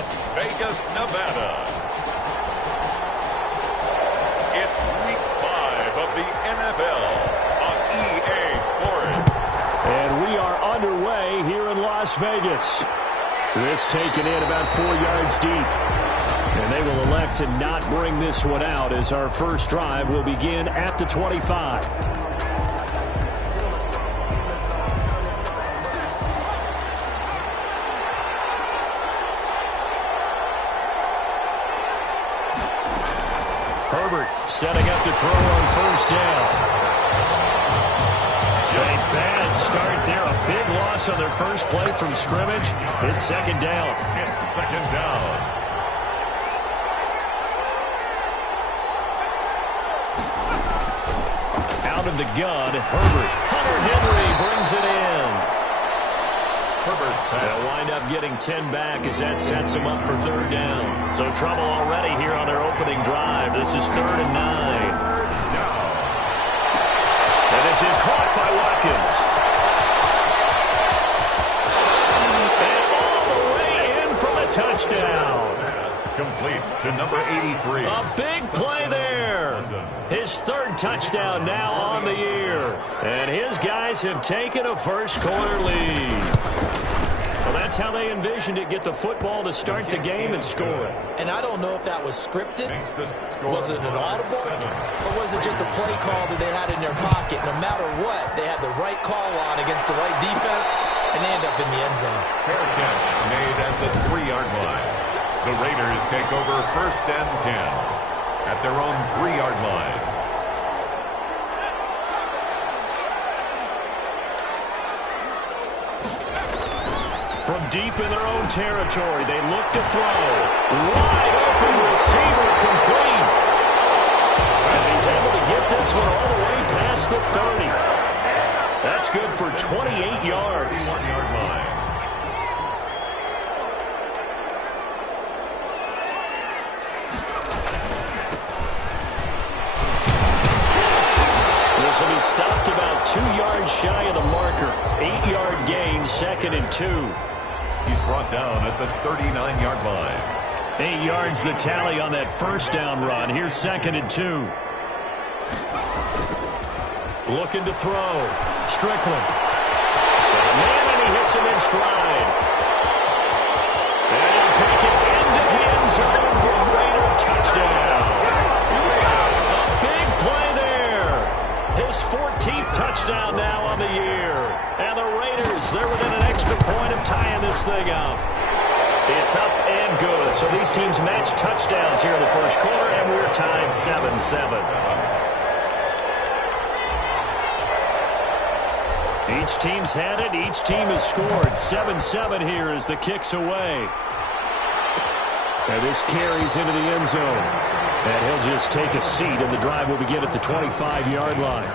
Las Vegas, Nevada. It's Week 5 of the NFL on EA Sports. And we are underway here in Las Vegas. This taken in about 4 yards deep. And they will elect to not bring this one out as our first drive will begin at the 25. Herbert setting up to throw on first down. A bad start there. A big loss on their first play from scrimmage. It's second down. It's second down. Out of the gun, Herbert. Hunter Henry brings it in. Herbert's pass. They'll wind up getting 10 back as that sets them up for third down. So trouble already here on their opening drive. This is 3rd and 9. And this is caught by Watkins. And all the way in for the touchdown. Complete to number 83. A big play there. His 3rd touchdown now on the year. And his guys have taken a first-quarter lead. Well, that's how they envisioned it. Get the football to start the game and score. And I don't know if that was scripted. Was it an audible? Or was it just a play call that they had in their pocket? No matter what, they had the right call on against the right defense, and they end up in the end zone. Fair catch made at the 3-yard line. The Raiders take over 1st and 10 at their own 3-yard line. From deep in their own territory, they look to throw. Wide open receiver complete. And he's able to get this one all the way past the 30. That's good for 28 yards. 1-yard line. This will be stopped about 2 yards shy of the marker. 8-yard gain, 2nd and 2. He's brought down at the 39-yard line. 8 yards the tally on that first down run. Here's 2nd and 2. Looking to throw. Strickland. Man, and he hits him in stride. And he'll take it into the end zone for a Raider touchdown. A big play there. His 14th touchdown now on the year. And the Raiders, they're within an extra point of tying this thing up. It's up and good. So these teams match touchdowns here in the first quarter, and we're tied 7-7. Each team's had it. Each team has scored. 7-7 here as the kick's away. And this carries into the end zone. And he'll just take a seat, and the drive will begin at the 25-yard line.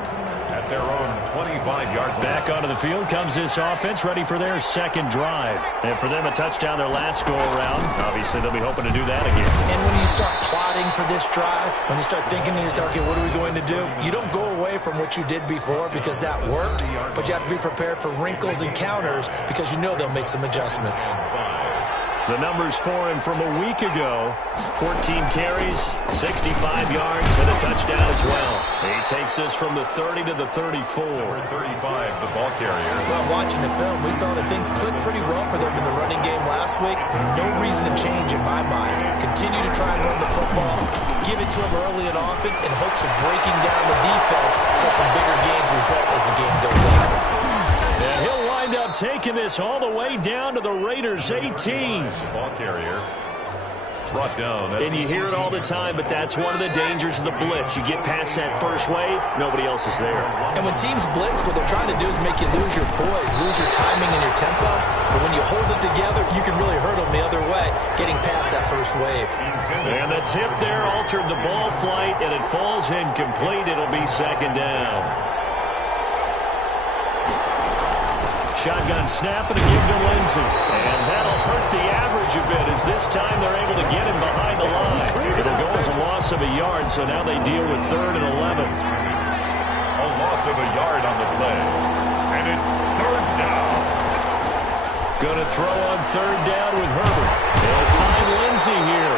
At their own 25-yard line. Back onto the field comes this offense, ready for their second drive. And for them, a touchdown their last go-around. Obviously, they'll be hoping to do that again. And when you start plotting for this drive, when you start thinking to yourself, okay, what are we going to do? You don't go away from what you did before because that worked, but you have to be prepared for wrinkles and counters because you know they'll make some adjustments. The numbers for him from a week ago, 14 carries, 65 yards, and a touchdown as well. He takes this from the 30 to the 34. Number 35, the ball carrier. Well, watching the film, we saw that things clicked pretty well for them in the running game last week. No reason to change in my mind. Continue to try and run the football, give it to them early and often in hopes of breaking down the defense so some bigger gains result as the game goes on. And he'll wind up taking this all the way down to the Raiders' 18. The ball carrier brought down. And you hear it all the time, but that's one of the dangers of the blitz. You get past that first wave, nobody else is there. And when teams blitz, what they're trying to do is make you lose your poise, lose your timing and your tempo. But when you hold it together, you can really hurt them the other way, getting past that first wave. And the tip there altered the ball flight, and it falls incomplete. It'll be second down. Shotgun snap and a give to Lindsey. And that'll hurt the average a bit as this time they're able to get him behind the line. It'll go as a loss of a yard, so now they deal with 3rd and 11. A loss of a yard on the play. And it's 3rd down. Going to throw on third down with Herbert. They'll find Lindsey here.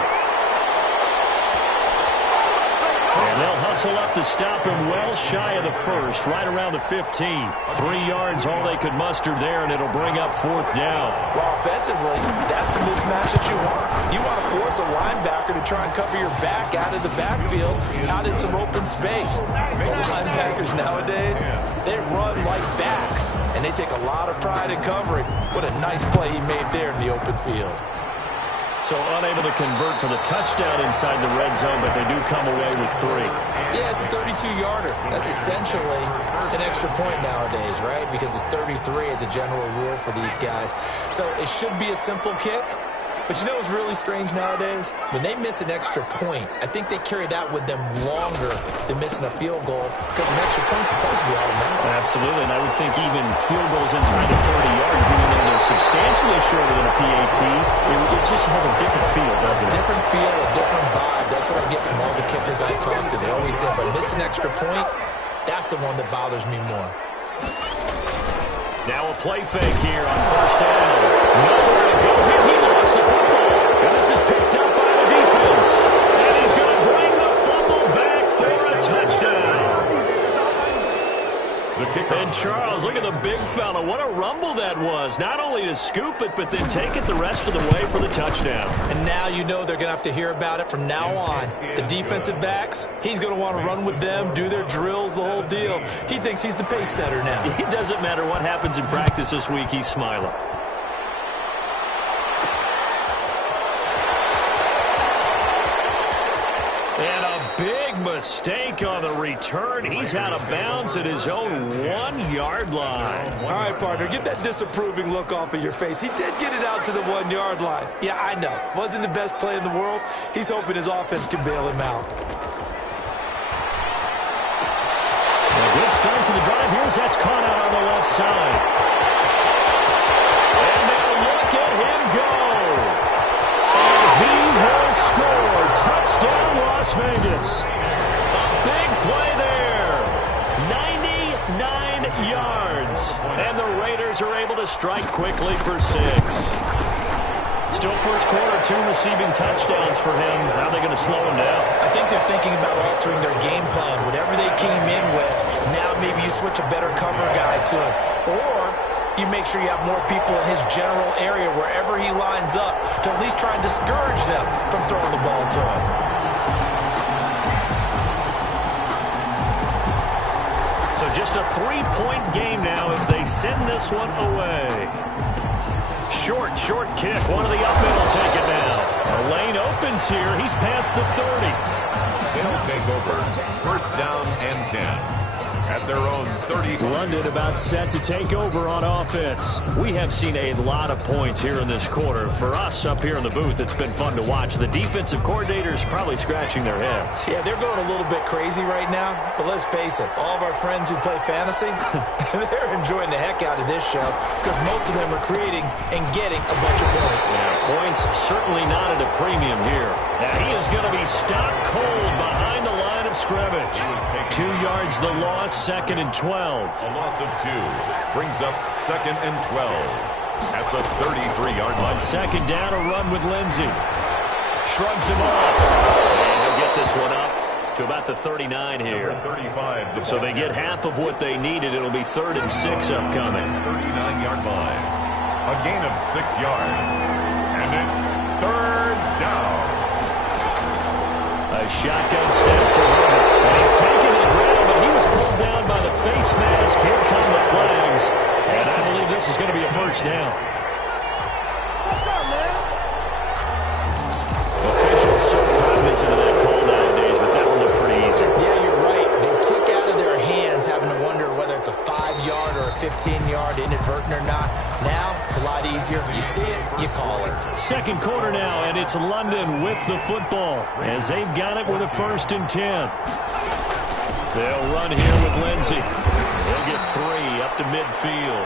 And they'll hustle up to stop him well shy of the first, right around the 15. 3 yards, all they could muster there, and it'll bring up fourth down. Well, offensively, that's the mismatch that you want. You want to force a linebacker to try and cover your back out of the backfield, out in some open space. The linebackers nowadays, they run like backs, and they take a lot of pride in covering. What a nice play he made there in the open field. So unable to convert for the touchdown inside the red zone, but they do come away with 3. Yeah, it's a 32-yarder. That's essentially an extra point nowadays, right? Because it's 33 as a general rule for these guys. So it should be a simple kick. But you know what's really strange nowadays? When they miss an extra point, I think they carry that with them longer than missing a field goal because an extra point's supposed to be automatic. Absolutely, and I would think even field goals inside of 30 yards, even though they're substantially shorter than a PAT, it just has a different feel, doesn't it? Different feel, a different vibe. That's what I get from all the kickers I talk to. They always say if I miss an extra point, that's the one that bothers me more. Now a play fake here on first down. Nowhere to go here. He lost the football. And this is picked up by the defense. And he's going to bring the fumble back for a touchdown. The kicker. And Charles, look at the big fella. What a rumble that was. Not only to scoop it, but then take it the rest of the way for the touchdown. And now you know they're going to have to hear about it from now on. The defensive backs, he's going to want to run with them, do their drills, the whole deal. He thinks he's the pace setter now. It doesn't matter what happens in practice this week, he's smiling. And a big mistake on the return. He's out of bounds at his own 1-yard line. All right, partner, get that disapproving look off of your face. He did get it out to the 1-yard line. Yeah, I know. Wasn't the best play in the world. He's hoping his offense can bail him out. A good start to the drive. Here's that's caught out on the left side. And now look at him go. And he will score. Touchdown, Las Vegas. A big play there. 99 yards. And the Raiders are able to strike quickly for 6. Still first quarter, 2 receiving touchdowns for him. How are they going to slow him down? I think they're thinking about altering their game plan. Whatever they came in with, now maybe you switch a better cover guy to him. Or you make sure you have more people in his general area wherever he lines up to at least try and discourage them from throwing the ball to him. So just a 3-point game now as they send this one away. Short kick. One of the up men will take it now. A lane opens here. He's past the 30. They'll take over. First down and 10. At their own 30. London about set to take over on offense. We have seen a lot of points here in this quarter. For us up here in the booth, it's been fun to watch. The defensive coordinators probably scratching their heads. Yeah, they're going a little bit crazy right now. But let's face it, all of our friends who play fantasy, they're enjoying the heck out of this show because most of them are creating and getting a bunch of points. Yeah, points certainly not at a premium here. Now he is going to be stopped cold behind the line of scrimmage. 2 yards the loss, 2nd and 12. A loss of 2 brings up 2nd and 12 at the 33-yard line. On second down, a run with Lindsey. Shrugs him off. And he'll get this one up to about the 39 here. 35. So they get half of what they needed. It'll be 3rd and 6 upcoming. 39-yard line. A gain of 6 yards. And it's 3rd down. A shotgun snap for Herbert. And he's taken to the ground, but he was pulled down by the face mask. Here come the flags. And I believe this is going to be a first down. Officials so cognizant of that call nowadays, but that one looked pretty easy. Yeah, you're right. They took out of their hands having to wonder whether it's a 5-yard or a 15-yard inadvertent or not. Now, it's a lot easier. You see it, you call it. Second quarter now, and it's London with the football as they've got it with a 1st and 10. They'll run here with Lindsey. They'll get 3 up to midfield.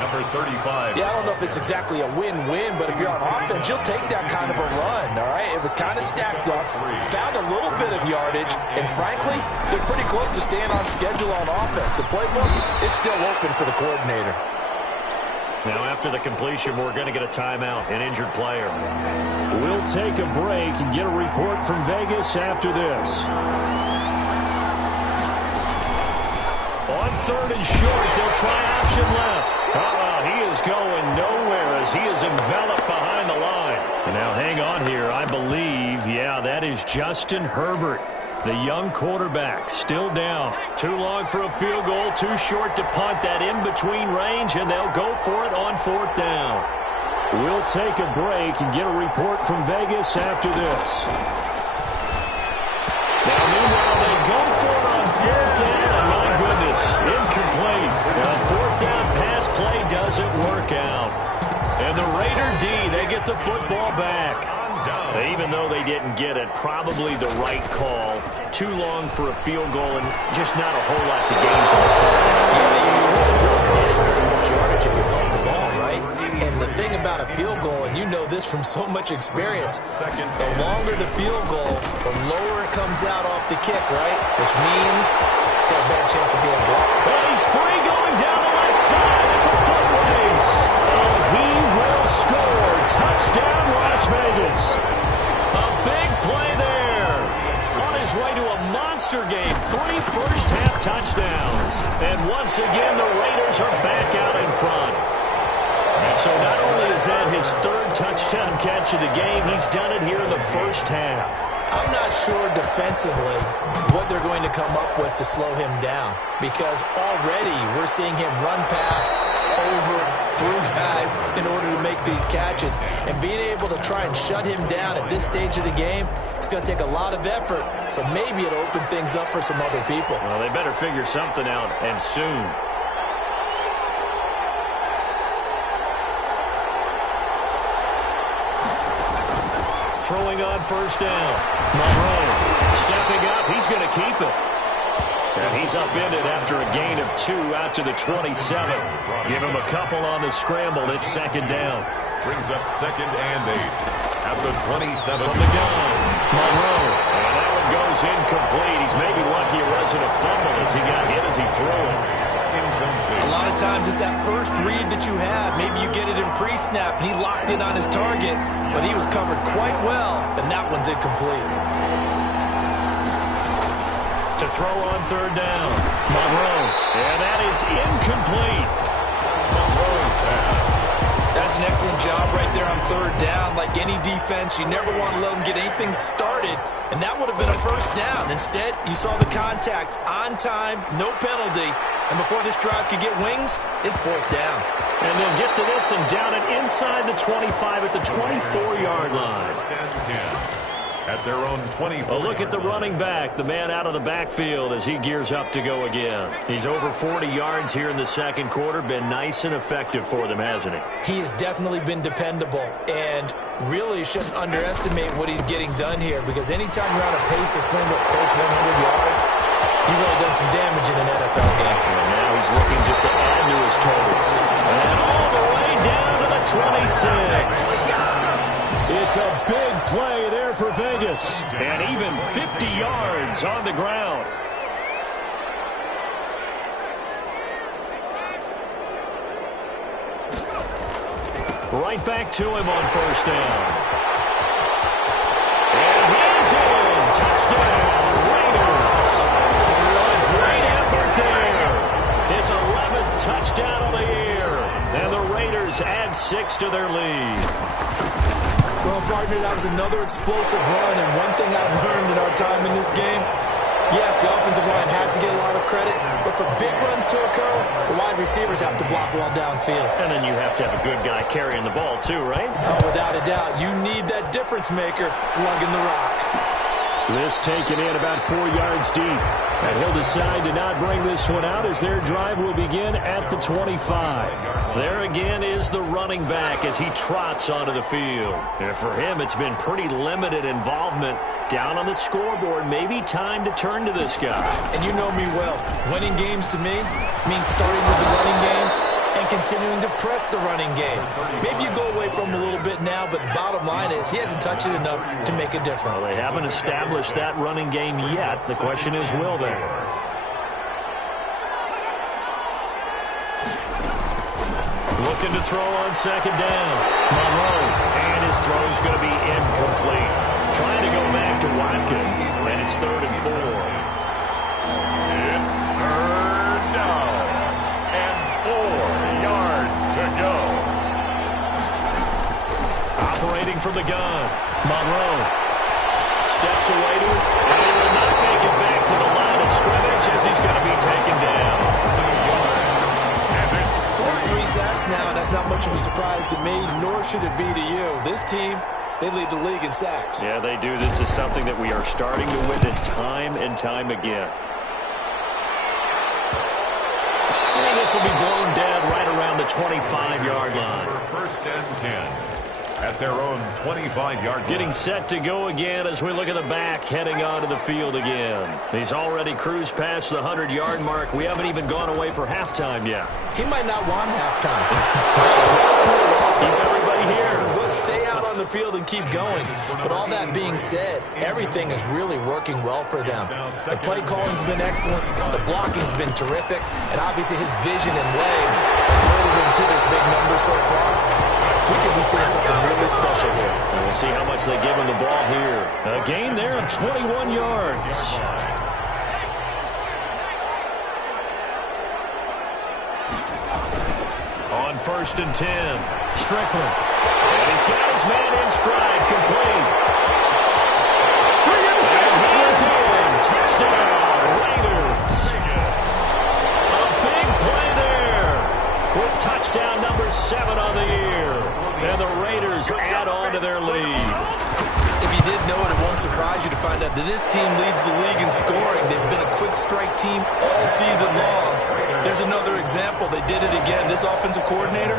Number 35. Yeah, I don't know if it's exactly a win-win, but if you're on offense, you'll take that kind of a run, all right? It was kind of stacked up, found a little bit of yardage, and frankly, they're pretty close to staying on schedule on offense. The playbook is still open for the coordinator. Now after the completion, we're going to get a timeout, an injured player. We'll take a break and get a report from Vegas after this. On 3rd and short, they'll try option left. He is going nowhere as he is enveloped behind the line. And now hang on here. I believe, yeah, that is Justin Herbert, the young quarterback, still down. Too long for a field goal, too short to punt that in-between range, and they'll go for it on 4th down. We'll take a break and get a report from Vegas after this. Now, meanwhile, they go for it on 4th down, and my goodness, incomplete. Now, 4th down pass play doesn't work out. And the Raider D, they get the football back. Even though they didn't get it, probably the right call. Too long for a field goal and just not a whole lot to gain from the play. Yeah, you wouldn't really get very much yardage if you punt the ball, right? And the thing about a field goal, and you know this from so much experience, the longer the field goal, the lower it comes out off the kick, right? Which means it's got a better chance of being blocked. Well, he's free going down the left side. It's a foot race. And he will score. Touchdown, Las Vegas. A big play there. On his way to a monster game. 3 first-half touchdowns. And once again, the Raiders are back out in front. So not only is that his 3rd touchdown catch of the game, he's done it here in the first half. I'm not sure defensively what they're going to come up with to slow him down, because already we're seeing him run past, over, through guys in order to make these catches. And being able to try and shut him down at this stage of the game, it's going to take a lot of effort. So maybe it'll open things up for some other people. Well, they better figure something out, and soon. Throwing on 1st down. Monroe stepping up. He's going to keep it. And he's upended after a gain of 2 out to the 27. Give him a couple on the scramble. It's 2nd down. Brings up 2nd and 8 at the 27. From the gun, Monroe. And that one goes incomplete. He's maybe lucky it wasn't a fumble as he got hit as he threw it. A lot of times it's that first read that you have. Maybe you get it in pre-snap, and he locked in on his target, but he was covered quite well, and that one's incomplete. To throw on 3rd down, Monroe. And that is incomplete. Monroe's pass. That's an excellent job right there on 3rd down. Like any defense, you never want to let them get anything started, and that would have been a 1st down. Instead, you saw the contact on time, no penalty, and before this drive could get wings, it's 4th down. And they'll get to this and down it inside the 25 at the 24-yard line. At their own 24. A look at the running back, the man out of the backfield as he gears up to go again. He's over 40 yards here in the 2nd quarter. Been nice and effective for them, hasn't he? He has definitely been dependable, and really shouldn't underestimate what he's getting done here, because anytime you're on a pace that's going to approach 100 yards, you've really done some damage in an NFL game. And now he's looking just to add to his totals. And all the way down to the 26. It's a big play there for Vegas. And even 50 yards on the ground. Right back to him on 1st down. And he's in. Touchdown, Raiders. A great effort there. His 11th touchdown of the year. And the Raiders add 6 to their lead. Well, partner, that was another explosive run, and one thing I've learned in our time in this game, yes, the offensive line has to get a lot of credit, but for big runs to occur, the wide receivers have to block well downfield. And then you have to have a good guy carrying the ball too, right? Oh, without a doubt. You need that difference maker lugging the rock. This taken in about 4 yards deep. And he'll decide to not bring this one out as their drive will begin at the 25. There again is the running back as he trots onto the field. And for him, it's been pretty limited involvement down on the scoreboard. Maybe time to turn to this guy. And you know me well. Winning games to me means starting with the running game and continuing to press the running game. Maybe you go away from him a little bit now, but the bottom line is he hasn't touched it enough to make a difference. Well, they haven't established that running game yet. The question is, will they? Looking to throw on second down. Monroe. And his throw is going to be incomplete. Trying to go back to Watkins. And it's 3rd and 4. It's 3rd down and 4 yards to go. Operating from the gun. Monroe steps away to it. And he will not make it back to the line of scrimmage as he's going to be taken down. That's 3 sacks now, and that's not much of a surprise to me, nor should it be to you. This team, they lead the league in sacks. Yeah, they do. This is something that we are starting to witness time and time again. And this will be blown dead right around the 25-yard line. First and 10. At their own 25-yard line. Getting set to go again as we look at the back, heading onto the field again. He's already cruised past the 100-yard mark. We haven't even gone away for halftime yet. He might not want halftime. Keep everybody here. Let's stay out on the field and keep going. But all that being said, everything is really working well for them. The play calling's been excellent. The blocking's been terrific. And obviously his vision and legs have herded him to this big number so far. We could be seeing something really special here. And we'll see how much they give him the ball here. A gain there of 21 yards. On 1st and 10, Strickland. And he's got his man in stride, complete. And he's in. Touchdown, Raiders. A big play there with touchdown number 7 on the year. And the Raiders add on to their lead. If you didn't know it, it won't surprise you to find out that this team leads the league in scoring. They've been a quick strike team all season long. There's another example. They did it again. This offensive coordinator,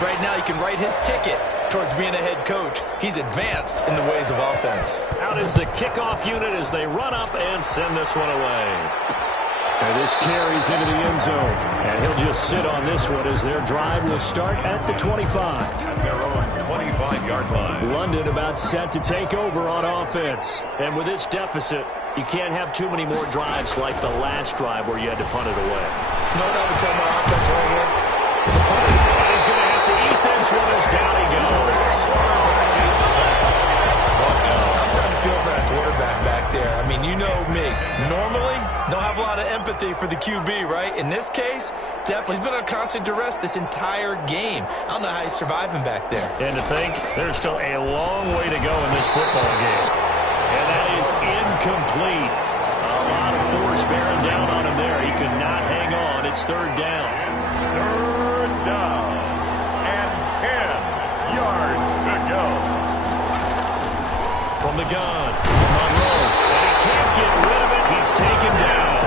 right now he can write his ticket towards being a head coach. He's advanced in the ways of offense. Out is the kickoff unit as they run up and send this one away. And this carries into the end zone. And he'll just sit on this one as their drive will start at the 25. At their own 25-yard line. London about set to take over on offense. And with this deficit, you can't have too many more drives like the last drive where you had to punt it away. No, I would tell my offense right here. And he's going to have to eat this one as down he goes. I'm starting to feel for that quarterback back there. I mean, you know me. Normally, don't have a lot of empathy for the QB, right? In this case, definitely. He's been on constant duress this entire game. I don't know how he's surviving back there. And to think, there's still a long way to go in this football game. And that is incomplete. A lot of force bearing down on him there. He could not hang on. It's 3rd down. 3rd down and 10 yards to go. From the gun, Monroe. And he can't get rid of it. He's taken down.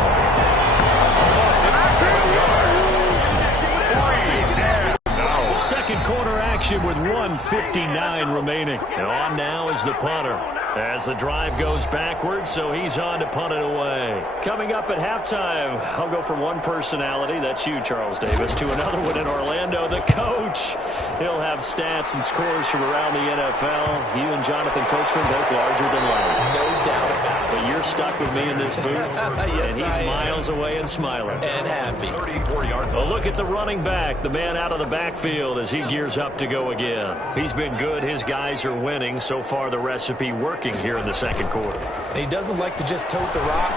Second quarter action with 1:59 remaining. And on now is the punter. As the drive goes backwards, so he's on to punt it away. Coming up at halftime, I'll go from one personality, that's you, Charles Davis, to another one in Orlando, the coach. He'll have stats and scores from around the NFL. You and Jonathan Coachman both larger than life. No doubt about it. But you're stuck with me in this booth, Yes, and he's miles away and smiling. And happy. 34-yard A look at the running back, the man out of the backfield as he gears up to go again. He's been good. His guys are winning. So far, the recipe working here in the second quarter. And he doesn't like to just tote the rock.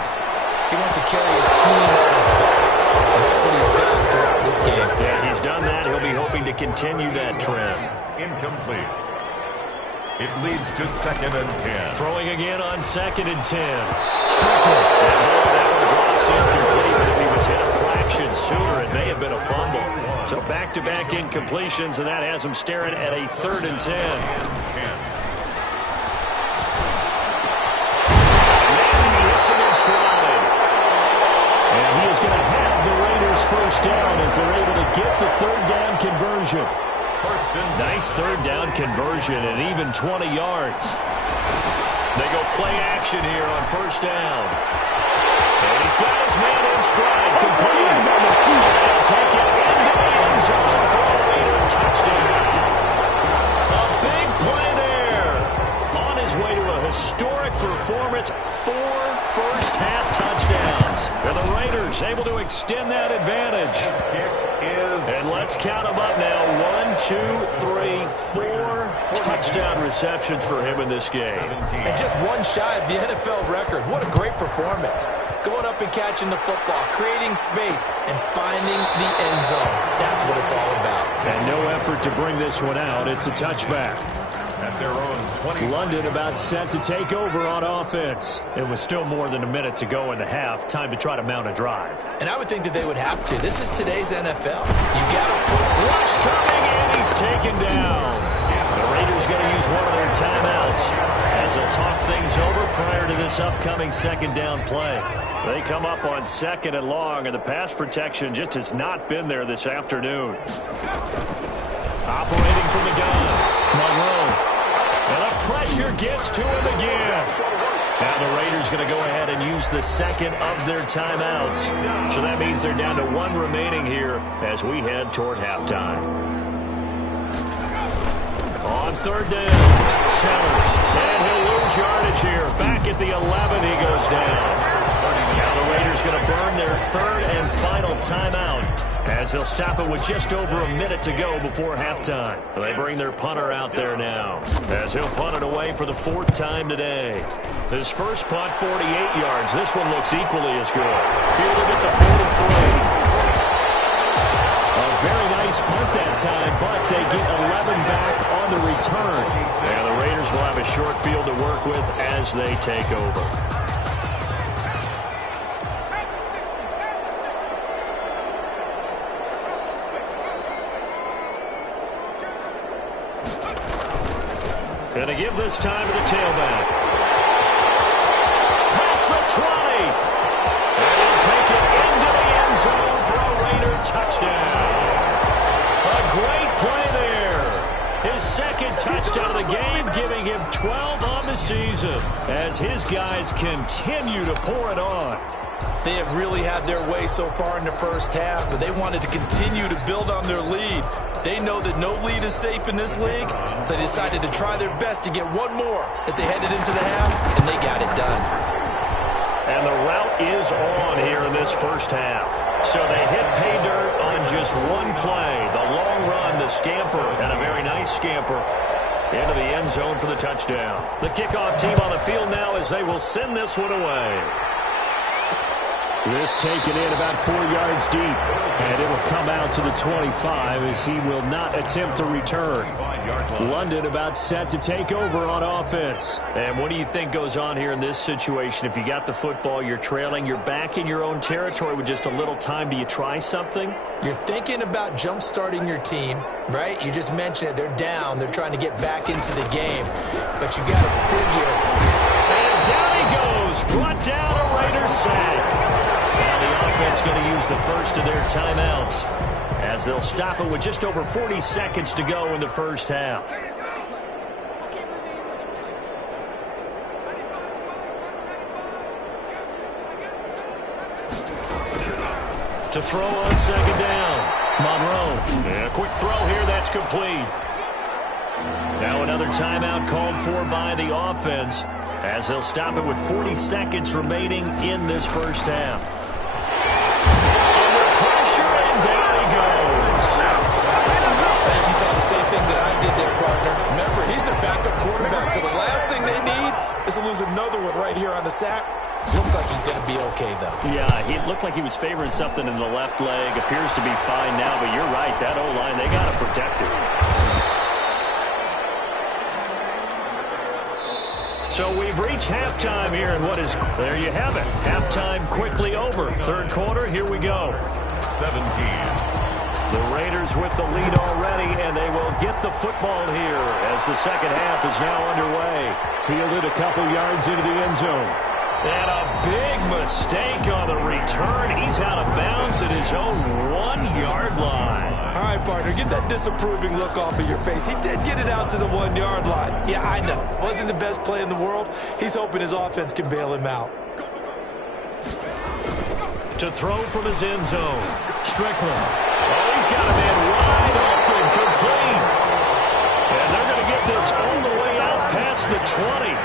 He wants to carry his team on his back. And that's what he's done throughout this game. Yeah, he's done that. He'll be hoping to continue that trend. incomplete. It leads to 2nd and 10. Throwing again on 2nd and 10. Strickland. That one drops incomplete, but if he was hit a fraction sooner, it may have been a fumble. So back-to-back incompletions, and that has him staring at a 3rd and 10. And he is going to have the Raiders first down as they're able to get the 3rd down conversion. Nice 3rd down conversion and even 20 yards. They go play action here on 1st down. And he's got his man in stride, complete. And take it into the end zone for a Raider touchdown. A big play there. On his way to a historic performance, 4 first-half touchdowns. And the Raiders able to extend that advantage. This kick is And let's count them up now. 1, 2, 3, 4 touchdown receptions for him in this game. And just one shy of the NFL record. What a great performance. Going up and catching the football, creating space, and finding the end zone. That's what it's all about. And no effort to bring this one out. It's a touchback. At their own 20. London about set to take over on offense. It was still more than a minute to go in the half. Time to try to mount a drive. And I would think that they would have to. This is today's NFL. You got to put rush coming, and he's taken down. The Raiders going to use one of their timeouts as they'll talk things over prior to this upcoming second down play. They come up on 2nd and long, and the pass protection just has not been there this afternoon. Operating from the gun, Monroe. And the pressure gets to him again. Now the Raiders going to go ahead and use the second of their timeouts. So that means they're down to 1 remaining here as we head toward halftime. On 3rd down, Sellers. And he'll lose yardage here. Back at the 11, he goes down. Now the Raiders going to burn their 3rd and final timeout as they'll stop it with just over a minute to go before halftime. They bring their punter out there now as he'll punt it away for the 4th time today. His first punt, 48 yards. This one looks equally as good. Fielded at the 43. A very nice punt that time, but they get 11 back on the return. And the Raiders will have a short field to work with as they take over. Going to give this time to the tailback. Past the 20. And he'll take it into the end zone for a Raider touchdown. A great play there. His 2nd touchdown of the game, giving him 12 on the season as his guys continue to pour it on. They have really had their way so far in the first half, but they wanted to continue to build on their lead. They know that no lead is safe in this league, so they decided to try their best to get one more as they headed into the half, and they got it done. And the route is on here in this first half. So they hit pay dirt on just one play. The long run, the scamper, and a very nice scamper into the end zone for the touchdown. The kickoff team on the field now as they will send this one away. This taken in about 4 yards deep, and it will come out to the 25 as he will not attempt to return. London about set to take over on offense. And what do you think goes on here in this situation? If you got the football, you're trailing, you're back in your own territory with just a little time. Do you try something? You're thinking about jump-starting your team, right? You just mentioned it. They're down. They're trying to get back into the game. But you got to figure. And down he goes. Brought down a Raider sack. Now the offense going to use the first of their timeouts as they'll stop it with just over 40 seconds to go in the first half. To throw on 2nd down, Monroe. And a quick throw here, that's complete. Now another timeout called for by the offense as they'll stop it with 40 seconds remaining in this first half. Under pressure, and down he goes. I think you saw the same thing that I did there, partner. Remember, he's their backup quarterback, so the last thing they need is to lose another one right here on the sack. Looks like he's going to be okay, though. Yeah, he looked like he was favoring something in the left leg. Appears to be fine now, but you're right. That O-line, they got to protect it. So we've reached halftime here, and what is... There you have it. Halftime quickly over. 3rd quarter, here we go. 17. The Raiders with the lead already, and they will get the football here as the second half is now underway. Fielded a couple yards into the end zone. And a big mistake on the return. He's out of bounds at his own 1-yard line. All right, partner, get that disapproving look off of your face. He did get it out to the 1-yard line. Yeah, I know. Wasn't the best play in the world. He's hoping his offense can bail him out. To throw from his end zone, Strickland. Oh, he's got a man wide open, complete. And they're going to get this all the way out past the 20.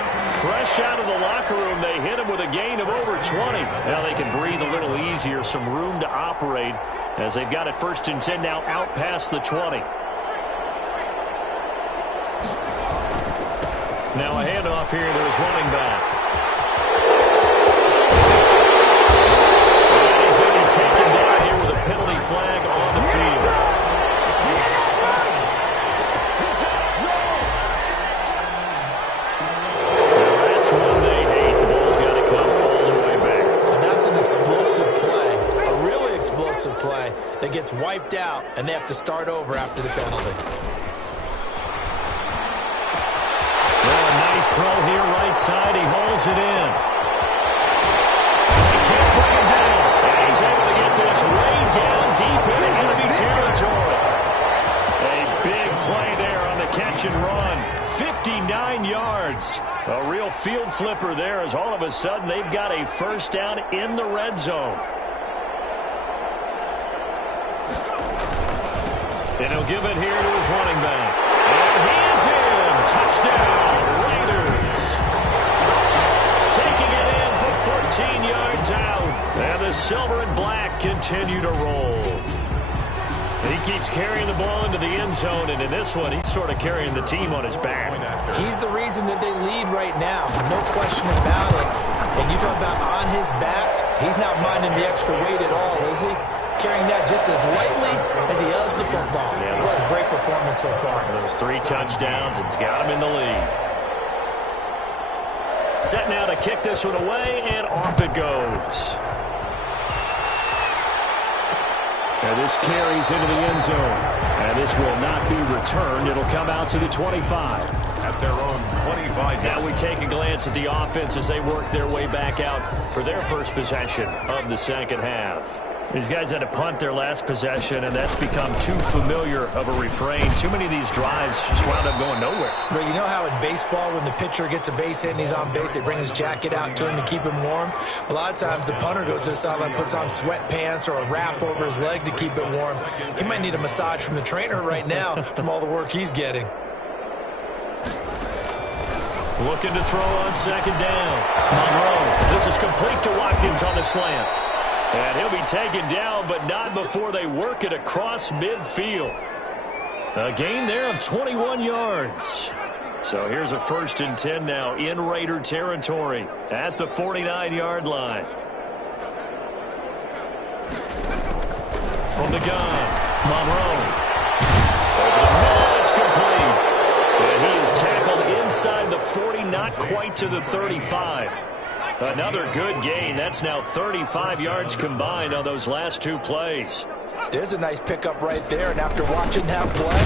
Fresh out of the locker room, they hit him with a gain of over 20. Now they can breathe a little easier, some room to operate as they've got it 1st and 10 now out past the 20. Now a handoff here to his running back. And he's going to be taken down here with a penalty flag on the field. That's one they hate. The ball's got to come all the way back. So that's an explosive play, a really explosive play that gets wiped out, and they have to start over after the penalty. Nice throw here, right side. He hauls it in. He can't bring him down. And he's able to get this way down deep into enemy territory. A big play there on the catch and run. 59 yards. A real field flipper there, as all of a sudden they've got a 1st down in the red zone. And he'll give it here to his running back. And he is in. Touchdown, Raiders. Taking it in for 14 yards out. And the silver and black continue to roll. He keeps carrying the ball into the end zone, and in this one, he's sort of carrying the team on his back. He's the reason that they lead right now, no question about it. And you talk about on his back, he's not minding the extra weight at all, is he? Carrying that just as lightly as he does the football. Yeah, what a great performance so far. Those 3 touchdowns, it's got him in the lead. Set now to kick this one away, and off it goes. And this carries into the end zone. And this will not be returned. It'll come out to the 25. At their own 25. Now we take a glance at the offense as they work their way back out for their first possession of the second half. These guys had to punt their last possession, and that's become too familiar of a refrain. Too many of these drives just wound up going nowhere. But you know how in baseball, when the pitcher gets a base hit and he's on base, they bring his jacket out to him to keep him warm? A lot of times the punter goes to the sideline, puts on sweatpants or a wrap over his leg to keep it warm. He might need a massage from the trainer right now from all the work he's getting. Looking to throw on 2nd down. Monroe. This is complete to Watkins on the slant. And he'll be taken down, but not before they work it across midfield. A gain there of 21 yards. So here's a 1st and 10 now in Raider territory at the 49-yard line. From the gun, Monroe. Over the middle, it's complete. And he is tackled inside the 40, not quite to the 35. Another good gain. That's now 35 yards combined on those last 2 plays. There's a nice pickup right there, and after watching that play,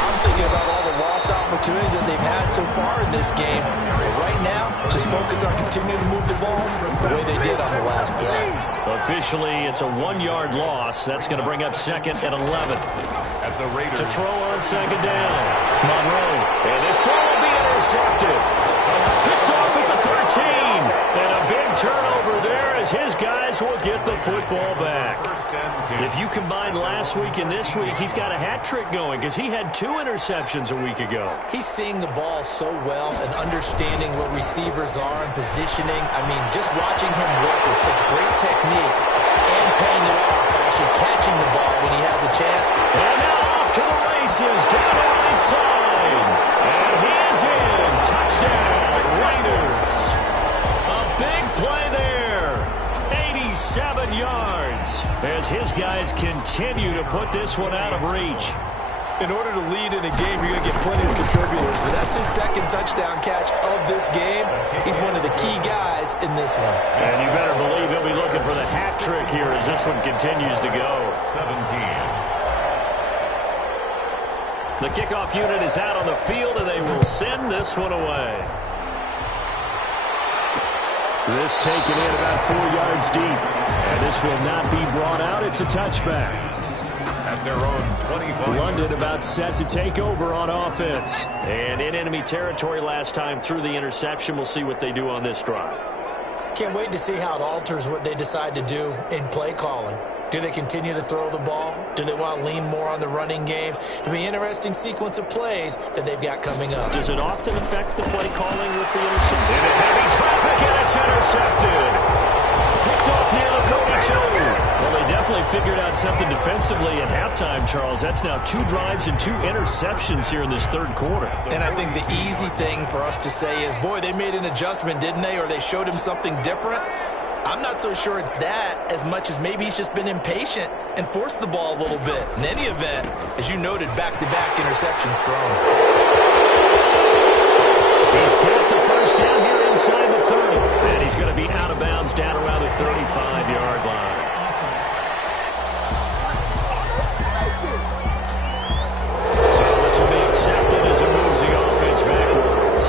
I'm thinking about all the lost opportunities that they've had so far in this game. But right now, just focus on continuing to move the ball the way they did on the last play. Officially, it's a 1-yard loss. That's going to bring up 2nd and 11. At the Raiders. To throw on 2nd down. Monroe. And this throw will be intercepted. Picked off at the 13. And a big turnover there as his guys will get the football back. If you combine last week and this week, he's got a hat trick going because he had 2 interceptions a week ago. He's seeing the ball so well and understanding what receivers are and positioning. I mean, just watching him work with such great technique and paying it off by actually catching the ball when he has a chance. And now off to the races down the right side. And he is in. Touchdown, Raiders. A big play there. 87 yards as his guys continue to put this one out of reach. In order to lead in a game, you're going to get plenty of contributors, but that's his 2nd touchdown catch of this game. He's one of the key guys in this one. And you better believe he'll be looking for the hat trick here as this one continues to go. 17. The kickoff unit is out on the field, and they will send this one away. This taken in about 4 yards deep. And this will not be brought out. It's a touchback. At their own 25. London about set to take over on offense. And in enemy territory last time through the interception. We'll see what they do on this drive. Can't wait to see how it alters what they decide to do in play calling. Do they continue to throw the ball? Do they want to lean more on the running game? It'll be an interesting sequence of plays that they've got coming up. Does it often affect the play calling with the interception? Into heavy traffic, and it's intercepted. Picked off near the 45. 2. Well, they definitely figured out something defensively at halftime, Charles. That's now 2 drives and 2 interceptions here in this third quarter. And I think the easy thing for us to say is, boy, they made an adjustment, didn't they? Or they showed him something different. I'm not so sure it's that as much as maybe he's just been impatient and forced the ball a little bit. In any event, as you noted, back-to-back interceptions thrown. He's got the first down here inside the 30. And he's going to be out of bounds down around the 35-yard line. So this will be accepted as it moves the offense backwards.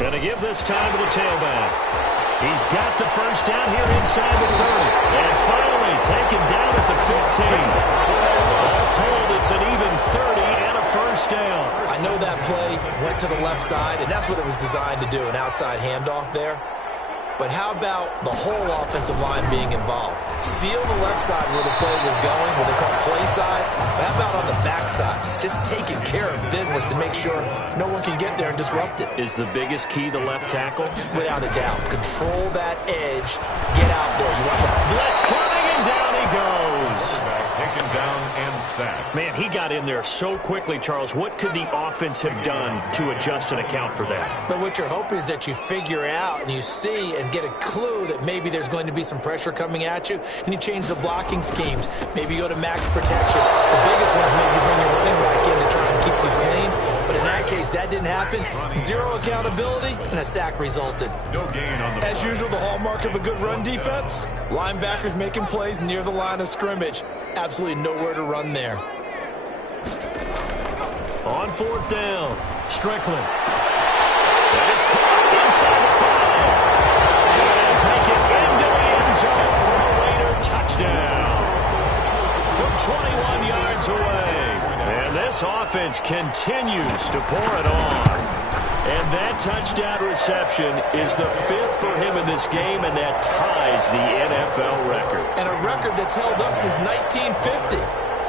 Going to give this time to the tailback. He's got the first down here inside the 30. And finally taken down at the 15. All told, it's an even 30 and a first down. I know that play went to the left side, and that's what it was designed to do, an outside handoff there. But how about the whole offensive line being involved? Seal the left side where the play was going, where they call play side. But how about on the back side? Just taking care of business to make sure no one can get there and disrupt it. Is the biggest key the left tackle? Without a doubt. Control that edge. Get out there. You want that blitz coming, and down he goes. Taken down and sacked. Man, he got in there so quickly, Charles. What could the offense have done to adjust and account for that? But what you're hoping is that you figure out and you see and get a clue that maybe there's going to be some pressure coming at you, and you change the blocking schemes. Maybe you go to max protection. The biggest one's maybe bring your running back in to try and keep you clean. But in that case, that didn't happen. Zero accountability, and a sack resulted. No gain on the As usual, the hallmark of a good run defense, linebackers making plays near the line of scrimmage. Absolutely nowhere to run there. On fourth down, Strickland. That is caught inside the 5. And take it into the end zone for a Raider touchdown. From 21 yards away. And this offense continues to pour it on. And that touchdown reception is the 5th for him in this game, and that ties the NFL record. And a record that's held up since 1950.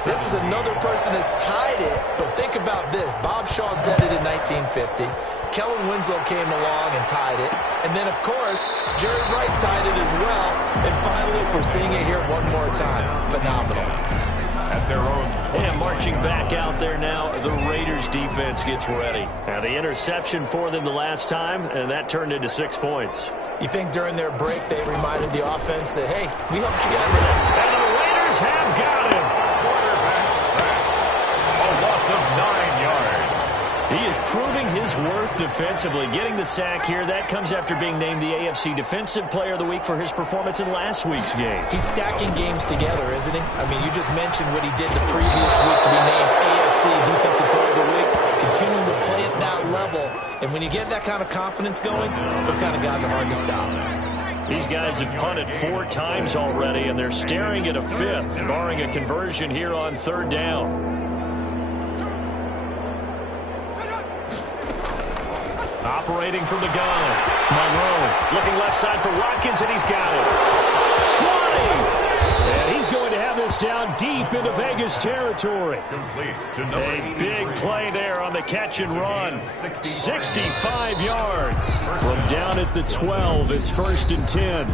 This is another person that's tied it, but think about this. Bob Shaw said it in 1950. Kellen Winslow came along and tied it. And then, of course, Jerry Rice tied it as well. And finally, we're seeing it here one more time. Phenomenal. At their own. And marching back out there now, the Raiders defense gets ready. Now the interception for them the last time, and that turned into 6 points. You think during their break they reminded the offense that, hey, we helped you guys out. And the Raiders have got him. Quarterback sack. A loss of 9 yards. He is proving his worth defensively. Getting the sack here, that comes after being named the AFC Defensive Player of the Week for his performance in last week's game. He's stacking games together, isn't he? I mean, you just mentioned what he did the previous week to be named AFC Defensive Player of the Week, continuing to play at that level. And when you get that kind of confidence going, those kind of guys are hard to stop. These guys have punted 4 times already, and they're staring at a 5th, barring a conversion here on third down. Operating from the gun. Monroe looking left side for Watkins, and he's got it. 20! And he's going to have this down deep into Vegas territory. Complete to number A big play there on the catch and run. 65 yards. From down at the 12, it's 1st and 10.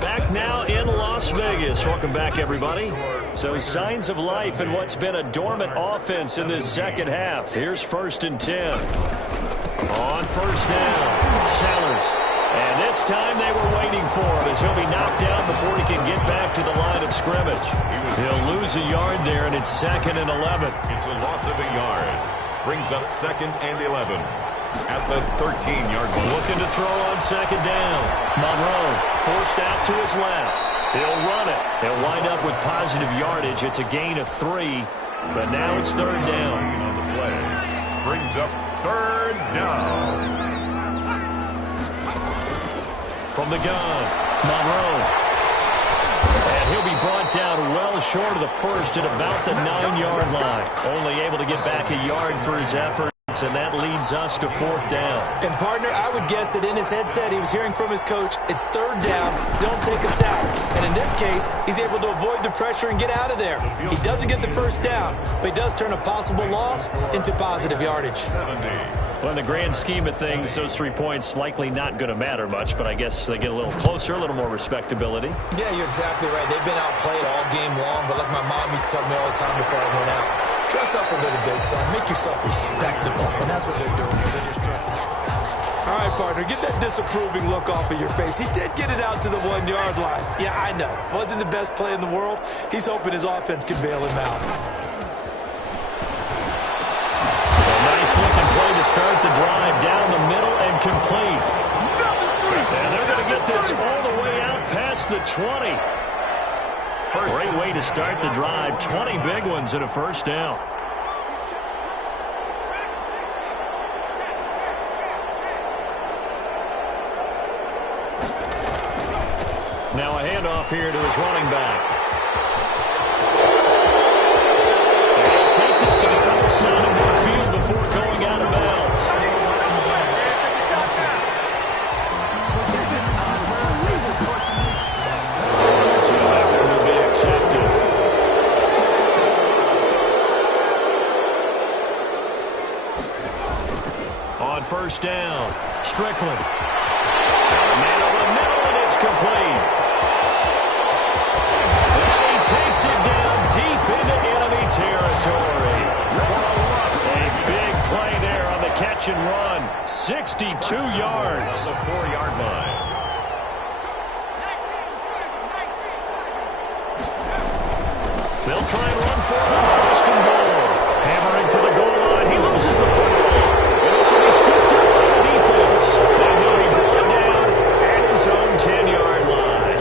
Back now in Las Vegas. Welcome back, everybody. So signs of life in what's been a dormant offense in this second half. Here's 1st and 10. On first down, Sellers. And this time they were waiting for him as he'll be knocked down before he can get back to the line of scrimmage. He'll lose a yard there, and it's 2nd and 11. It's a loss of a yard. Brings up 2nd and 11 at the 13-yard line. Looking to throw on 2nd down. Monroe forced out to his left. He'll run it. He'll wind up with positive yardage. It's a gain of 3, but now it's 3rd down. On the play. Brings up 3rd down. From the gun, Monroe. And he'll be brought down well short of the 1st at about the 9-yard line. Only able to get back a yard for his efforts. yards, and that leads us to 4th down. And, partner, I would guess that in his headset he was hearing from his coach, it's 3rd down, don't take a sack. And in this case, he's able to avoid the pressure and get out of there. He doesn't get the 1st down, but he does turn a possible loss into positive yardage. Well, in the grand scheme of things, those 3 points likely not going to matter much, but I guess they get a little closer, a little more respectability. Yeah, you're exactly right. They've been outplayed all game long, but like my mom used to tell me all the time before I went out, dress up a little bit, son. Make yourself respectable. And that's what they're doing here. They're just dressing up. All right, partner, get that disapproving look off of your face. He did get it out to the 1-yard line. Yeah, I know. Wasn't the best play in the world. He's hoping his offense can bail him out. Nice-looking play to start the drive down the middle and complete. And they're going to get this all the way out past the 20. Great way to start the drive. 20 big ones and a 1st down. Now a handoff here to his running back. They'll take this to the other side of midfield before going out of bounds. So that one will be accepted. On 1st down, Strickland. Man over the middle, and it's complete. And he takes it down deep into enemy territory. A big play there on the catch and run. 62 yards. The 4-yard line. They'll try and run for it on 1st and goal. Hammering for the goal line. He loses the football. And this will be scooped up by the defense. And he'll be brought down at his own 10-yard line.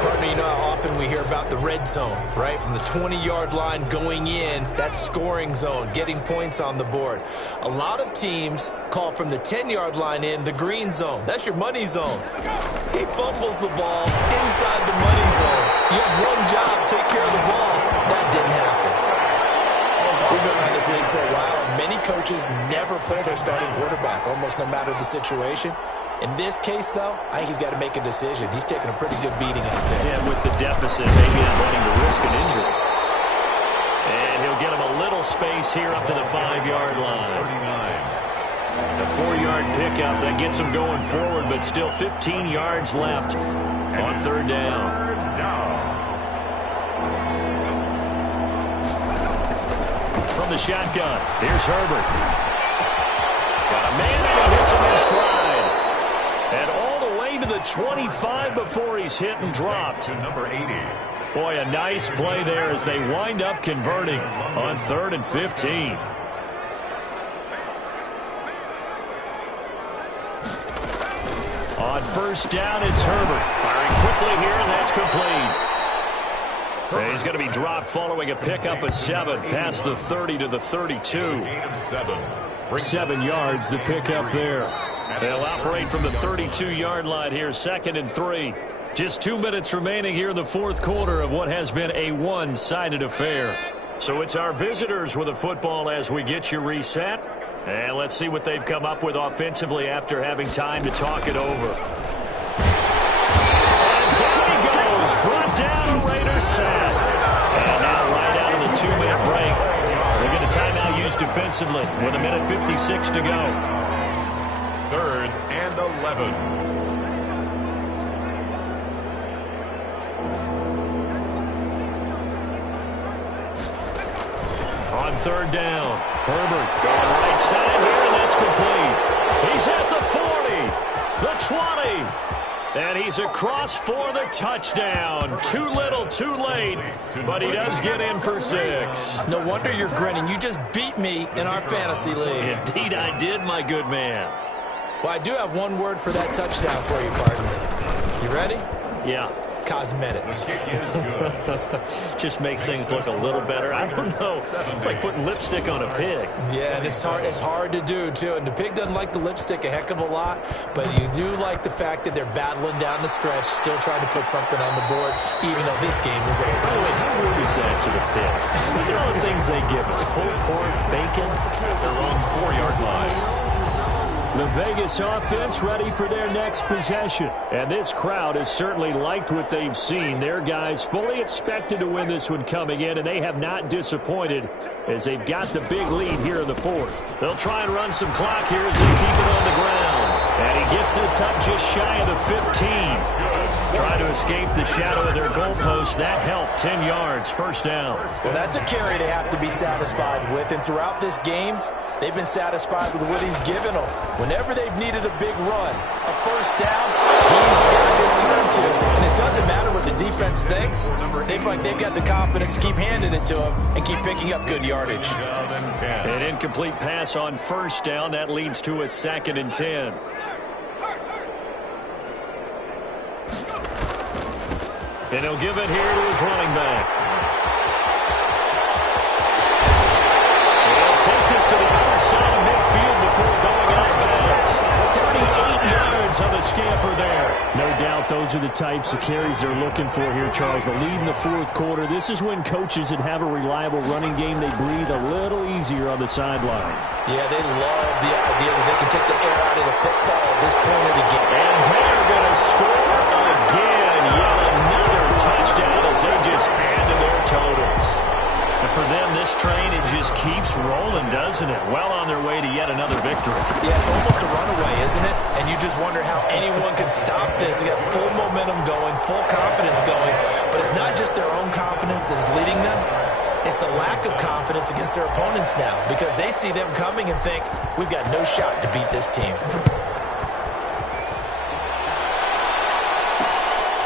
Partner, you know how often we hear about the red zone, right? From the 20-yard line going in, that's scoring zone, getting points on the board. A lot of teams call from the 10-yard line in the green zone. That's your money zone. He fumbles the ball inside the money zone. You have one job, take care of the ball. That didn't happen. We've been around this league for a while, and many coaches never pull their starting quarterback, almost no matter the situation. In this case, though, I think he's got to make a decision. He's taking a pretty good beating out there. Yeah, with the deficit, maybe not wanting to risk an injury. And he'll get him a little space here up to the 5-yard line. 39. A 4-yard pickup that gets him going forward, but still 15 yards left on 3rd down. From the shotgun, here's Herbert. Got a man and he hits him in stride. And all the way to the 25 before he's hit and dropped. To number 80. Boy, a nice play there as they wind up converting on 3rd and 15. On 1st down, it's Herbert. Firing quickly here, and that's complete. And he's going to be dropped following a pickup of 7 past the 30 to the 32. 7 yards, the pickup there. They'll operate from the 32-yard line here, 2nd and 3. Just 2 minutes remaining here in the 4th quarter of what has been a one-sided affair. So it's our visitors with the football as we get you reset. And let's see what they've come up with offensively after having time to talk it over. And down he goes. Brought down a Raider sack. And now right out of the 2-minute break, we'll get a timeout used defensively with 1:56 to go. 3rd and 11. On 3rd down, Herbert going right side here, and that's complete. He's at the 40, the 20, and he's across for the touchdown. Too little, too late, but he does get in for 6. No wonder you're grinning. You just beat me in our fantasy league. Indeed I did, my good man. Well, I do have one word for that touchdown for you, partner. You ready? Yeah. cosmetics. Just makes things look a little better. I don't know. It's like putting lipstick on a pig. Yeah, and it's hard to do, too. And the pig doesn't like the lipstick a heck of a lot, but you do like the fact that they're battling down the stretch, still trying to put something on the board, even though this game is over. By the way, how rude is that to the pig? Look at all the things they give us. Pulled pork, bacon. At their own 4-yard line. The Vegas offense ready for their next possession. And this crowd has certainly liked what they've seen. Their guys fully expected to win this one coming in, and they have not disappointed as they've got the big lead here in the fourth. They'll try and run some clock here as they keep it on the ground. And he gets this up just shy of the 15. Trying to escape the shadow of their goalpost. That helped. 10 yards, first down. Well, that's a carry they have to be satisfied with. And throughout this game, they've been satisfied with what he's given them. Whenever they've needed a big run, a first down, he's the guy they turn to. And it doesn't matter what the defense thinks. They feel like they've got the confidence to keep handing it to him and keep picking up good yardage. An incomplete pass on first down. That leads to a 2nd and 10. And he'll give it here to his running back. He'll take this to the other side of midfield before going out of bounds. 38 yards on the scamper there. No doubt those are the types of carries they're looking for here, Charles. The lead in the fourth quarter. This is when coaches that have a reliable running game, they breathe a little easier on the sideline. Yeah, they love the idea that they can take the air out of the football at this point of the game. And they're going to score again. Yet another touchdown as they just add to their totals. And for them, this train, it just keeps rolling, doesn't it? Well on their way to yet another victory. Yeah, it's almost a runaway, isn't it? And you just wonder how anyone can stop this. They got full momentum going, full confidence going. But it's not just their own confidence that's leading them. It's the lack of confidence against their opponents now because they see them coming and think, we've got no shot to beat this team.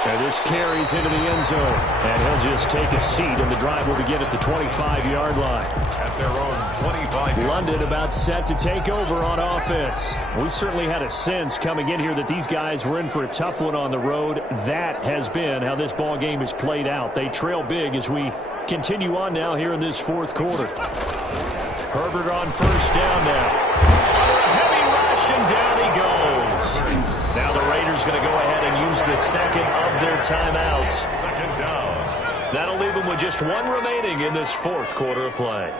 And this carries into the end zone. And he'll just take a seat, and the drive will begin at the 25-yard line. At their own 25. London about set to take over on offense. We certainly had a sense coming in here that these guys were in for a tough one on the road. That has been how this ball game has played out. They trail big as we continue on now here in this fourth quarter. Herbert on first down now. Heavy rush, and down he goes. Now the Raiders going to go ahead and use the second of their timeouts. Second down. That'll leave them with just one remaining in this fourth quarter of play.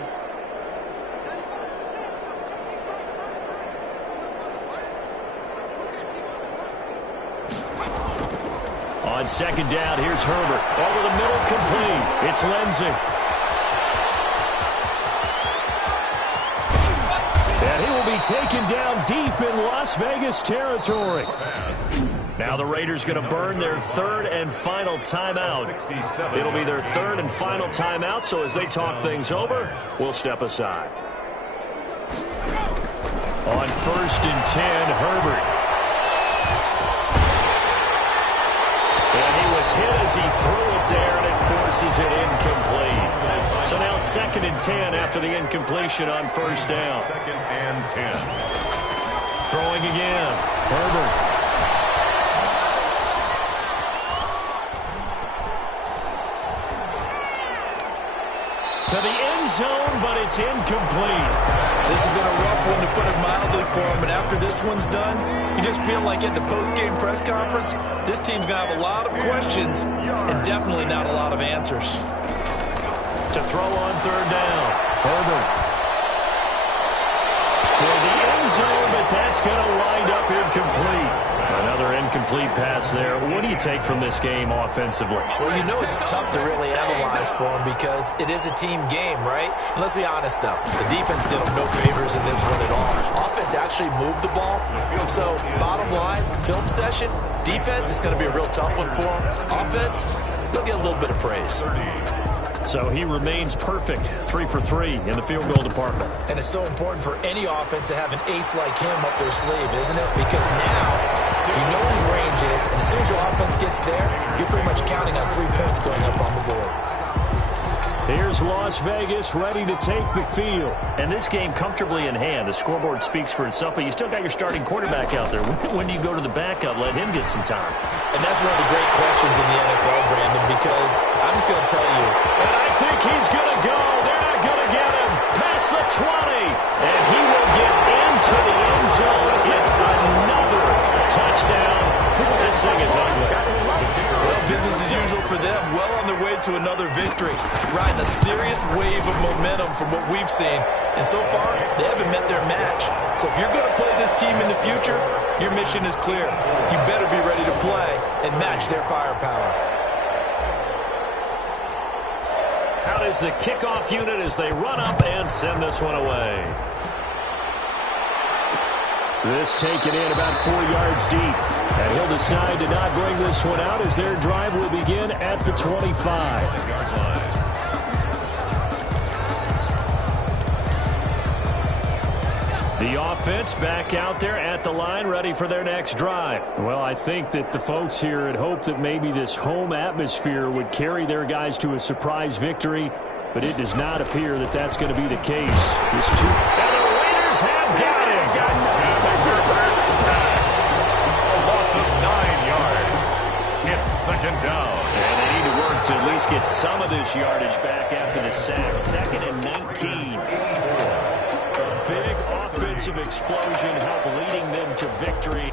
On second down, here's Herbert. Over the middle, complete. It's Lindsey. And he will be taken down deep in Las Vegas territory. Now the Raiders going to burn their third and final timeout. It'll be their third and final timeout, so as they talk things over, we'll step aside. On 1st and 10, Herbert. And he was hit as he threw it there, and it forces it incomplete. So now 2nd and 10 after the incompletion on first down. 2nd and 10. Throwing again. Herbert. To the end zone, but it's incomplete. This has been a rough one, to put it mildly, for him. But after this one's done, you just feel like at the post-game press conference, this team's going to have a lot of questions and definitely not a lot of answers. To throw on third down. Herbert. Toward the end zone, but that's going to wind up incomplete. Another incomplete pass there. What do you take from this game offensively? Well, you know it's tough to really analyze for him because it is a team game, right? And let's be honest, though. The defense did him no favors in this one at all. Offense actually moved the ball. So, bottom line, film session, defense is going to be a real tough one for him. Offense, they'll get a little bit of praise. So he remains perfect, 3 for 3 in the field goal department. And it's so important for any offense to have an ace like him up their sleeve, isn't it? Because now you know what his range is, and as soon as your offense gets there, you're pretty much counting on 3 points going up on the board. Here's Las Vegas ready to take the field. And this game comfortably in hand. The scoreboard speaks for itself, but you still got your starting quarterback out there. When do you go to the backup? Let him get some time. And that's one of the great questions in the NFL, Brandon, because I'm just going to tell you. And I think he's going to go. They're not going to get him. Past the 20. And he will get into the end zone. It's another touchdown. This thing is ugly. Well, business as usual for them. Well on their way to another victory. Riding a serious wave of momentum from what we've seen. And so far, they haven't met their match. So if you're going to play this team in the future, your mission is clear. You better be ready to play and match their firepower. Out is the kickoff unit as they run up and send this one away. This taken in about 4 yards deep. And he'll decide to not bring this one out as their drive will begin at the 25-yard line. The offense back out there at the line, ready for their next drive. Well, I think that the folks here had hoped that maybe this home atmosphere would carry their guys to a surprise victory, but it does not appear that that's going to be the case. And the Raiders have got him. A loss of 9 yards. It's second down. And they need to work to at least get some of this yardage back after the sack. 2nd and 19. A big offensive explosion help leading them to victory.